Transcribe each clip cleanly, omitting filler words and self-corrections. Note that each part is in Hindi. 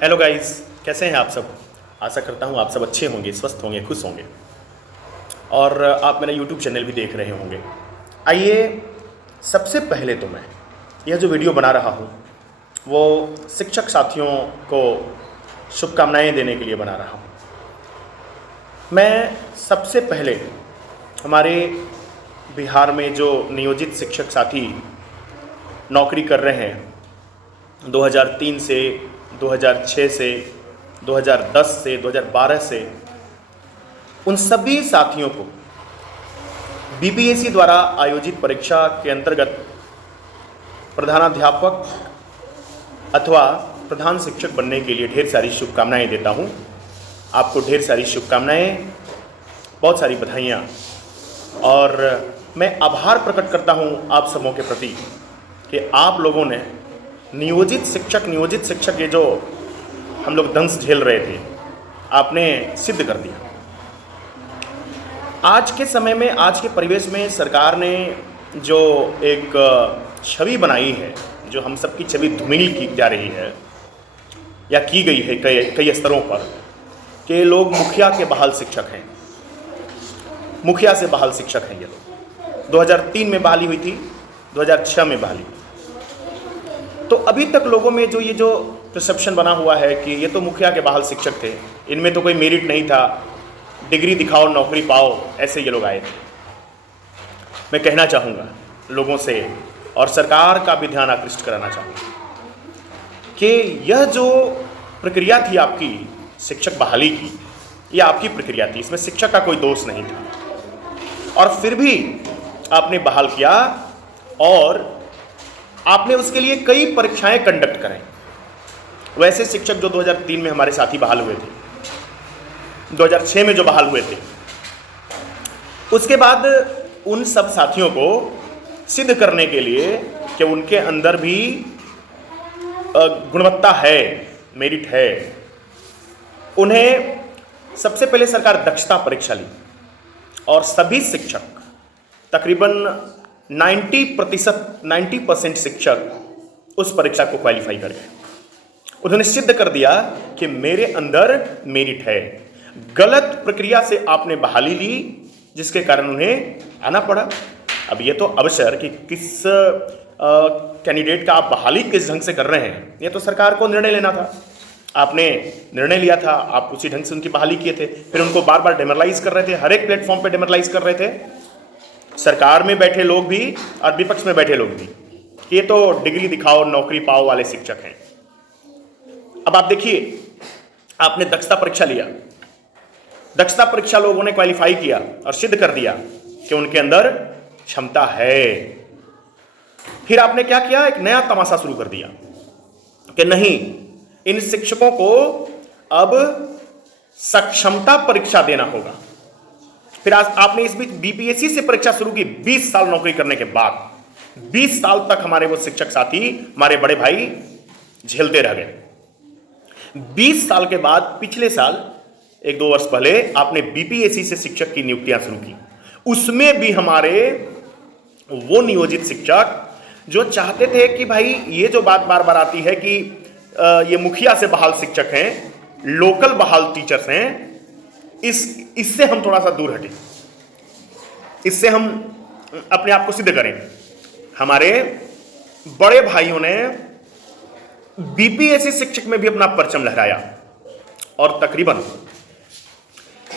हेलो गाइस, कैसे हैं आप सब। आशा करता हूँ आप सब अच्छे होंगे, स्वस्थ होंगे, खुश होंगे और आप मेरा यूट्यूब चैनल भी देख रहे होंगे। आइए, सबसे पहले तो मैं यह जो वीडियो बना रहा हूँ वो शिक्षक साथियों को शुभकामनाएं देने के लिए बना रहा हूँ। मैं सबसे पहले हमारे बिहार में जो नियोजित शिक्षक साथी नौकरी कर रहे हैं 2003 से 2006 से 2010 से 2012 से, उन सभी साथियों को बीपीएससी द्वारा आयोजित परीक्षा के अंतर्गत प्रधानाध्यापक अथवा प्रधान शिक्षक बनने के लिए ढेर सारी शुभकामनाएं देता हूं। आपको ढेर सारी शुभकामनाएं, बहुत सारी बधाइयाँ और मैं आभार प्रकट करता हूं आप सबों के प्रति कि आप लोगों ने नियोजित शिक्षक ये जो हम लोग दंश झेल रहे थे, आपने सिद्ध कर दिया। आज के समय में, आज के परिवेश में सरकार ने जो एक छवि बनाई है, जो हम सबकी छवि धूमिल की जा रही है या की गई है कई स्तरों पर, कि लोग मुखिया के बहाल शिक्षक हैं, मुखिया से बहाल शिक्षक हैं। ये लोग 2003 में बहाली हुई थी, 2006 में बहाली हुई। तो अभी तक लोगों में जो ये जो परसेप्शन बना हुआ है कि ये तो मुखिया के बहाल शिक्षक थे, इनमें तो कोई मेरिट नहीं था, डिग्री दिखाओ नौकरी पाओ, ऐसे ये लोग आए थे। मैं कहना चाहूँगा लोगों से और सरकार का भी ध्यान आकृष्ट कराना चाहूँगा कि यह जो प्रक्रिया थी आपकी शिक्षक बहाली की, यह आपकी प्रक्रिया थी, इसमें शिक्षक का कोई दोष नहीं था। और फिर भी आपने बहाल किया और आपने उसके लिए कई परीक्षाएं कंडक्ट कराई। वैसे शिक्षक जो 2003 में हमारे साथी बहाल हुए थे, 2006 में जो बहाल हुए थे, उसके बाद उन सब साथियों को सिद्ध करने के लिए कि उनके अंदर भी गुणवत्ता है, मेरिट है, उन्हें सबसे पहले सरकार दक्षता परीक्षा ली और सभी शिक्षक तकरीबन 90% शिक्षक उस परीक्षा को क्वालिफाई कर गए। उन्होंने सिद्ध कर दिया कि मेरे अंदर मेरिट है। गलत प्रक्रिया से आपने बहाली ली, जिसके कारण उन्हें आना पड़ा। अब ये तो अवसर कि किस कैंडिडेट का आप बहाली किस ढंग से कर रहे हैं, ये तो सरकार को निर्णय लेना था। आपने निर्णय लिया था, आप उसी ढंग से उनकी बहाली किए थे, फिर उनको बार बार डेमोरलाइज कर रहे थे, हर एक प्लेटफॉर्म पे डेमोरलाइज कर रहे थे, सरकार में बैठे लोग भी और विपक्ष में बैठे लोग भी। ये तो डिग्री दिखाओ नौकरी पाओ वाले शिक्षक हैं। अब आप देखिए, आपने दक्षता परीक्षा लिया, दक्षता परीक्षा लोगों ने क्वालिफाई किया और सिद्ध कर दिया कि उनके अंदर क्षमता है। फिर आपने क्या किया, एक नया तमाशा शुरू कर दिया कि नहीं, इन शिक्षकों को अब सक्षमता परीक्षा देना होगा। फिर आज आपने इस बीच बीपीएससी से परीक्षा शुरू की। 20 साल नौकरी करने के बाद 20 साल तक हमारे वो शिक्षक साथी, हमारे बड़े भाई झेलते रह गए। 20 साल के बाद पिछले साल 1-2 वर्ष पहले आपने बीपीएससी से शिक्षक की नियुक्तियां शुरू की। उसमें भी हमारे वो नियोजित शिक्षक जो चाहते थे कि भाई ये जो बात बार बार आती है कि ये मुखिया से बहाल शिक्षक हैं, लोकल बहाल टीचर्स हैं, इससे हम थोड़ा सा दूर हटें, इससे हम अपने आप को सिद्ध करें। हमारे बड़े भाइयों ने बीपीएससी शिक्षक में भी अपना परचम लहराया और तकरीबन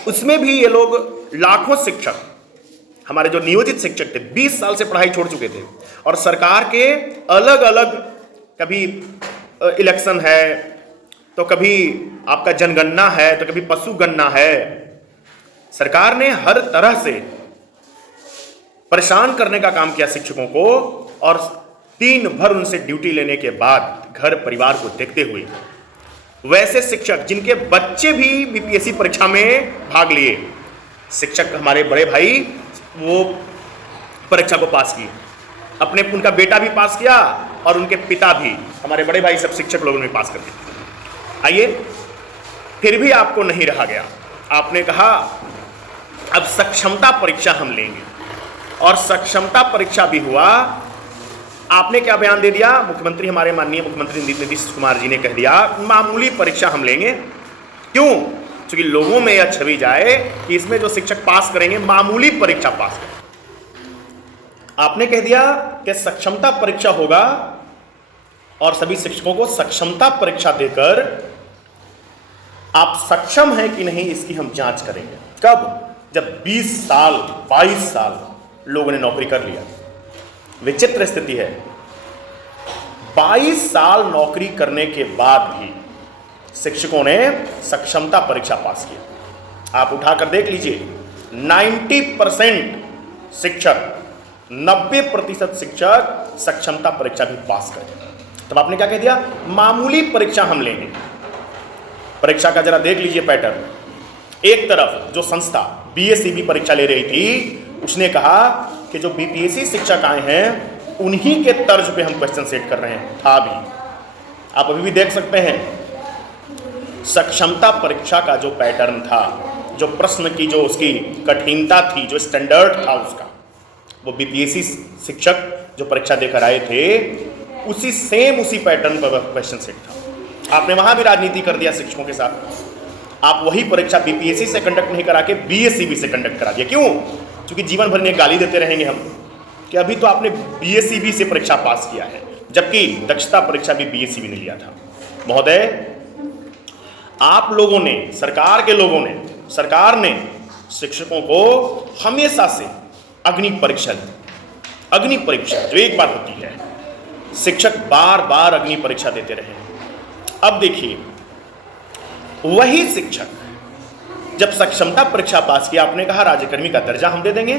उसमें भी ये लोग लाखों शिक्षक, हमारे जो नियोजित शिक्षक थे, 20 साल से पढ़ाई छोड़ चुके थे और सरकार के अलग अलग, कभी इलेक्शन है तो कभी आपका जनगणना है तो कभी पशु गणना है, सरकार ने हर तरह से परेशान करने का काम किया शिक्षकों को। और दिन भर उनसे ड्यूटी लेने के बाद घर परिवार को देखते हुए वैसे शिक्षक जिनके बच्चे भी बीपीएससी परीक्षा में भाग लिए, शिक्षक हमारे बड़े भाई वो परीक्षा को पास किए, अपने उनका बेटा भी पास किया और उनके पिता भी, हमारे बड़े भाई सब शिक्षक लोगों ने पास कर दिया। आइए, फिर भी आपको नहीं रहा गया, आपने कहा अब सक्षमता परीक्षा हम लेंगे और सक्षमता परीक्षा भी हुआ। आपने क्या बयान दे दिया, मुख्यमंत्री हमारे माननीय मुख्यमंत्री नीतीश कुमार जी ने कह दिया मामूली परीक्षा हम लेंगे। क्यों? क्योंकि लोगों में यह छवि जाए कि इसमें जो शिक्षक पास करेंगे मामूली परीक्षा पास करेंगे। आपने कह दिया कि सक्षमता परीक्षा होगा और सभी शिक्षकों को सक्षमता परीक्षा देकर आप सक्षम हैं कि नहीं इसकी हम जांच करेंगे। कब? जब 20 साल 22 साल लोगों ने नौकरी कर लिया। विचित्र स्थिति है, 22 साल नौकरी करने के बाद भी शिक्षकों ने सक्षमता परीक्षा पास किया। आप उठाकर देख लीजिए, 90% शिक्षक, 90% शिक्षक सक्षमता परीक्षा भी पास कर। तब आपने क्या कह दिया, मामूली परीक्षा हम लेंगे। परीक्षा का जरा देख लीजिए पैटर्न। एक तरफ जो संस्था बीएसईबी परीक्षा ले रही थी, उसने कहा कि जो बीपीएससी शिक्षक आए हैं उन्हीं के तर्ज पे हम क्वेश्चन सेट कर रहे हैं। था भी, आप अभी भी देख सकते हैं सक्षमता परीक्षा का जो पैटर्न था, जो प्रश्न की जो उसकी कठिनता थी, जो स्टैंडर्ड था उसका, वो बीपीएससी शिक्षक जो परीक्षा देकर आए थे उसी पैटर्न पर क्वेश्चन सेट था। आपने वहां भी राजनीति कर दिया शिक्षकों के साथ। आप वही परीक्षा बीपीएससी से कंडक्ट नहीं करा के बीएसईबी से कंडक्ट करा दिया। क्यों? क्योंकि जीवन भर में गाली देते रहेंगे हम कि अभी तो आपने बीएसईबी से परीक्षा पास किया है, जबकि दक्षता परीक्षा भी बीएसईबी ने लिया था। महोदय, आप लोगों ने, सरकार ने शिक्षकों को हमेशा से अग्नि परीक्षा जो एक बार होती है, शिक्षक बार बार अग्नि परीक्षा देते रहे। अब देखिए, वही शिक्षक जब सक्षमता परीक्षा पास किया, आपने कहा राज्यकर्मी का दर्जा हम दे देंगे।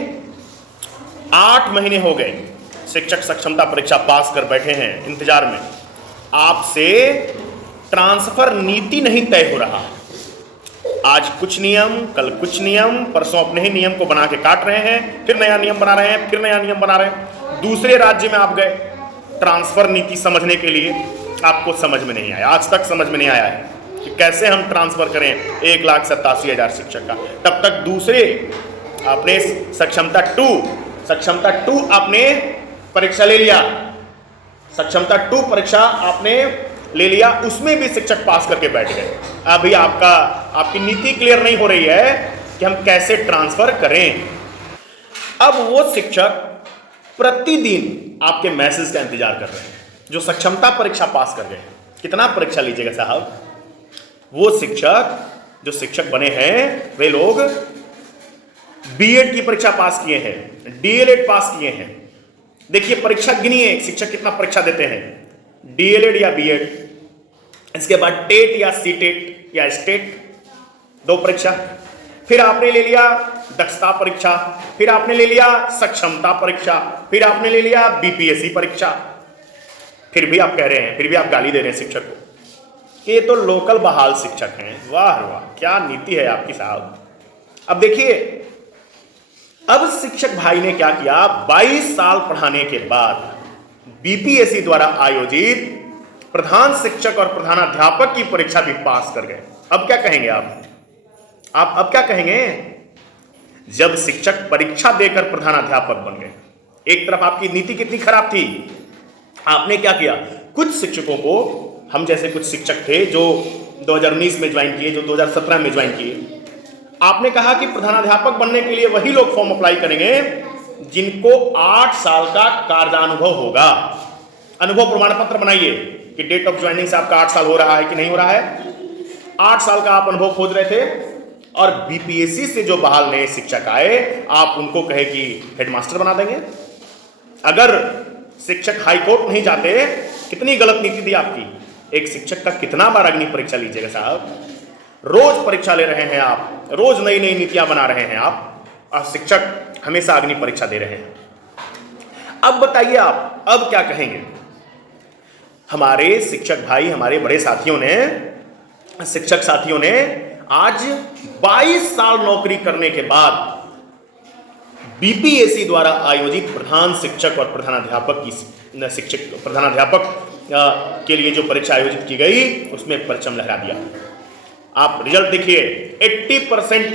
8 महीने हो गए शिक्षक सक्षमता परीक्षा पास कर बैठे हैं इंतजार में। आपसे ट्रांसफर नीति नहीं तय हो रहा। आज कुछ नियम, कल कुछ नियम, परसों अपने ही नियम को बना के काट रहे हैं, फिर नया नियम बना रहे हैं, फिर नया नियम बना रहे हैं। दूसरे राज्य में आप गए ट्रांसफर नीति समझने के लिए, आपको समझ में नहीं आया, आज तक समझ में नहीं आया है कि कैसे हम ट्रांसफर करें 1,87,000 शिक्षक का। तब तक दूसरे आपने सक्षमता 2 आपने परीक्षा ले लिया, सक्षमता 2 परीक्षा आपने ले लिया, उसमें भी शिक्षक पास करके बैठ गए। अभी आपकी नीति क्लियर नहीं हो रही है कि हम कैसे ट्रांसफर करें। अब वो शिक्षक प्रतिदिन आपके मैसेज का इंतजार कर रहे हैं जो सक्षमता परीक्षा पास कर गए। कितना परीक्षा लीजिएगा साहब? वो जो शिक्षक बने हैं वे लोग बीएड की परीक्षा पास किए हैं, डीएलएड पास किए हैं। देखिए परीक्षा गिनिए, शिक्षक कितना परीक्षा देते हैं, डीएलएड या बीएड, इसके बाद टेट या सीटेट या स्टेट, 2 परीक्षा। फिर आपने ले लिया दक्षता परीक्षा, फिर आपने ले लिया सक्षमता परीक्षा, फिर आपने ले लिया बीपीएससी परीक्षा। फिर भी आप कह रहे हैं, फिर भी आप गाली दे रहे हैं शिक्षक को कि ये तो लोकल बहाल शिक्षक हैं। वाह वाह, क्या नीति है आपकी साहब। अब देखिए, अब शिक्षक भाई ने क्या किया, 22 साल पढ़ाने के बाद बीपीएससी द्वारा आयोजित प्रधान शिक्षक और प्रधानाध्यापक की परीक्षा भी पास कर गए। अब क्या कहेंगे आप अब क्या कहेंगे? जब शिक्षक परीक्षा देकर प्रधानाध्यापक बन गए। एक तरफ आपकी नीति कितनी खराब थी, आपने क्या किया, कुछ शिक्षकों को, हम जैसे कुछ शिक्षक थे जो 2019 में ज्वाइन किए, जो 2017 में ज्वाइन किए, आपने कहा कि प्रधानाध्यापक बनने के लिए वही लोग फॉर्म अप्लाई करेंगे जिनको 8 साल का कार्यानुभव होगा। अनुभव प्रमाण पत्र बनाइए कि डेट ऑफ ज्वाइनिंग से आपका 8 साल हो रहा है कि नहीं हो रहा है। 8 साल का आप अनुभव खोज रहे थे, और बीपीएससी से जो बहाल नए शिक्षक आए, आप उनको कहे कि हेडमास्टर बना देंगे। अगर शिक्षक हाईकोर्ट नहीं जाते, कितनी गलत नीति थी आपकी। एक शिक्षक का कितना बार अग्नि परीक्षा लीजिएगा साहब? रोज परीक्षा ले रहे हैं आप, रोज नई नई नीतियां बना रहे हैं आप, और शिक्षक हमेशा अग्नि परीक्षा दे रहे हैं। अब बताइए आप अब क्या कहेंगे? हमारे शिक्षक भाई, हमारे बड़े साथियों ने, शिक्षक साथियों ने आज 22 साल नौकरी करने के बाद बीपीएससी द्वारा आयोजित प्रधान शिक्षक और प्रधानाध्यापक के लिए जो परीक्षा आयोजित की गई, उसमें परचम लहरा दिया। आप रिजल्ट देखिए, 80%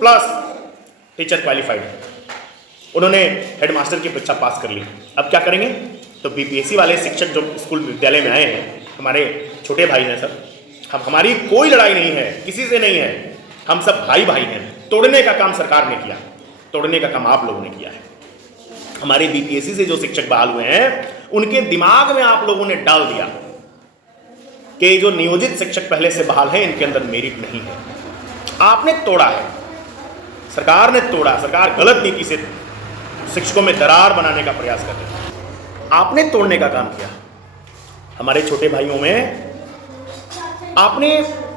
प्लस टीचर क्वालिफाइड, उन्होंने हेडमास्टर की परीक्षा पास कर ली। अब क्या करेंगे? तो बीपीएससी वाले शिक्षक जो स्कूल विद्यालय में आए हैं, हमारे छोटे भाई हैं सर। हमारी कोई लड़ाई नहीं है, किसी से नहीं है, हम सब भाई भाई हैं। तोड़ने का काम सरकार ने किया, तोड़ने का काम आप लोगों ने किया है। हमारे बीपीएससी से जो शिक्षक बहाल हुए हैं, उनके दिमाग में आप लोगों ने डाल दिया कि जो नियोजित शिक्षक पहले से बहाल हैं, इनके अंदर मेरिट नहीं है। आपने तोड़ा है, सरकार ने तोड़ा। सरकार गलत नीति से शिक्षकों में दरार बनाने का प्रयास कर रही है, आपने तोड़ने का काम किया। हमारे छोटे भाइयों में आपने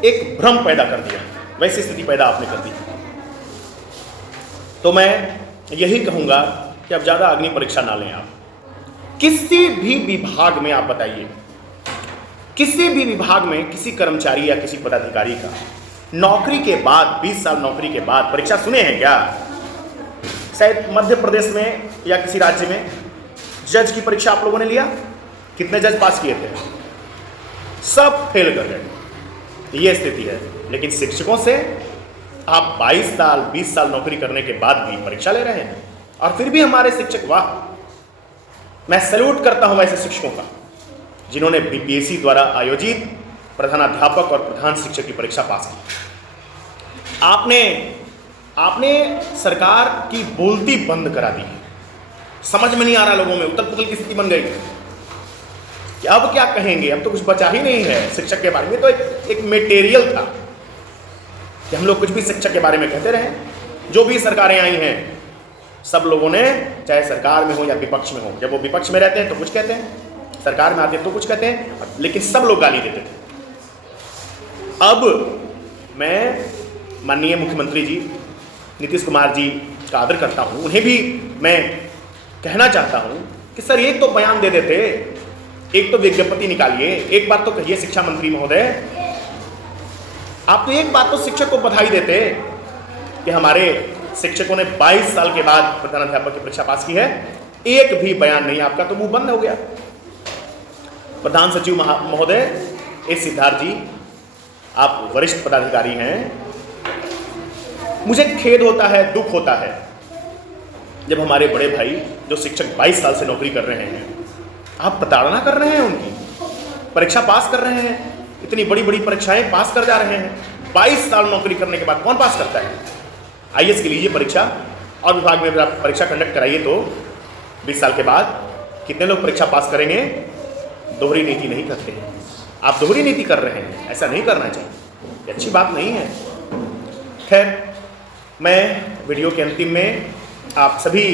एक भ्रम पैदा कर दिया, वैसी स्थिति पैदा आपने कर दी। तो मैं यही कहूंगा कि अब ज्यादा अग्नि परीक्षा ना लें। आप किसी भी विभाग में आप बताइए, किसी भी विभाग में किसी कर्मचारी या किसी पदाधिकारी का नौकरी के बाद 20 साल नौकरी के बाद परीक्षा सुने हैं क्या? शायद मध्य प्रदेश में या किसी राज्य में जज की परीक्षा आप लोगों ने लिया, कितने जज पास किए थे? सब फेल कर गए। ये स्थिति है। लेकिन शिक्षकों से आप 22 साल 20 साल नौकरी करने के बाद भी परीक्षा ले रहे हैं, और फिर भी हमारे शिक्षक, वाह, मैं सैल्यूट करता हूं ऐसे शिक्षकों का जिन्होंने बीपीएससी द्वारा आयोजित प्रधानाध्यापक और प्रधान शिक्षक की परीक्षा पास की। आपने सरकार की बोलती बंद करा दी। समझ में नहीं आ रहा लोगों में, उथल पुथल की स्थिति बन गई कि अब क्या कहेंगे, अब तो कुछ बचा ही नहीं है शिक्षक के बारे में। तो एक मटेरियल था कि हम लोग कुछ भी शिक्षक के बारे में कहते रहे। जो भी सरकारें आई हैं, सब लोगों ने, चाहे सरकार में हो या विपक्ष में हो, जब वो विपक्ष में रहते हैं तो कुछ कहते हैं, सरकार में आते हैं तो कुछ कहते हैं, लेकिन सब लोग गाली देते थे। अब मैं माननीय मुख्यमंत्री जी नीतीश कुमार जी का आदर करता हूं, उन्हें भी मैं कहना चाहता हूं कि सर एक तो बयान दे देते, एक तो विज्ञप्ति निकालिए, एक बात तो कहिए शिक्षा मंत्री महोदय, आप तो एक बात तो शिक्षक को बधाई देते कि हमारे शिक्षकों ने 22 साल के बाद प्रधानाध्यापक की परीक्षा पास की है। एक भी बयान नहीं, आपका तो मुंह बंद हो गया। प्रधान सचिव महोदय एस सिद्धार्थ जी, आप वरिष्ठ पदाधिकारी हैं, मुझे खेद होता है, दुख होता है जब हमारे बड़े भाई जो शिक्षक 22 साल से नौकरी कर रहे हैं, आप प्रताड़ना कर रहे हैं, उनकी परीक्षा पास कर रहे हैं, इतनी बड़ी बड़ी परीक्षाएं पास कर जा रहे हैं। 22 साल नौकरी करने के बाद कौन पास करता है? आईएएस की लीजिए परीक्षा, और विभाग में आप परीक्षा कंडक्ट कराइए तो 20 साल के बाद कितने लोग परीक्षा पास करेंगे? दोहरी नीति नहीं करते हैं, आप दोहरी नीति कर रहे हैं, ऐसा नहीं करना चाहिए, ये अच्छी बात नहीं है। खैर, मैं वीडियो के अंतिम में आप सभी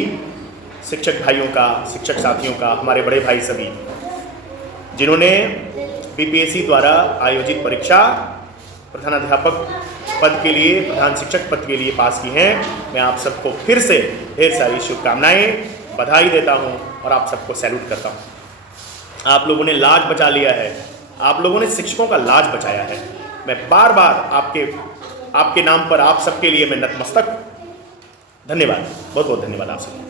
शिक्षक भाइयों का, शिक्षक साथियों का, हमारे बड़े भाई सभी जिन्होंने बीपीएससी द्वारा आयोजित परीक्षा प्रधानाध्यापक पद के लिए, प्रधान शिक्षक पद के लिए पास की हैं, मैं आप सबको फिर से ढेर सारी शुभकामनाएं, बधाई देता हूं और आप सबको सैल्यूट करता हूं। आप लोगों ने लाज बचा लिया है, आप लोगों ने शिक्षकों का लाज बचाया है। मैं बार बार आपके नाम पर आप सबके लिए मैं नतमस्तक। धन्यवाद, बहुत बहुत धन्यवाद आप सबको।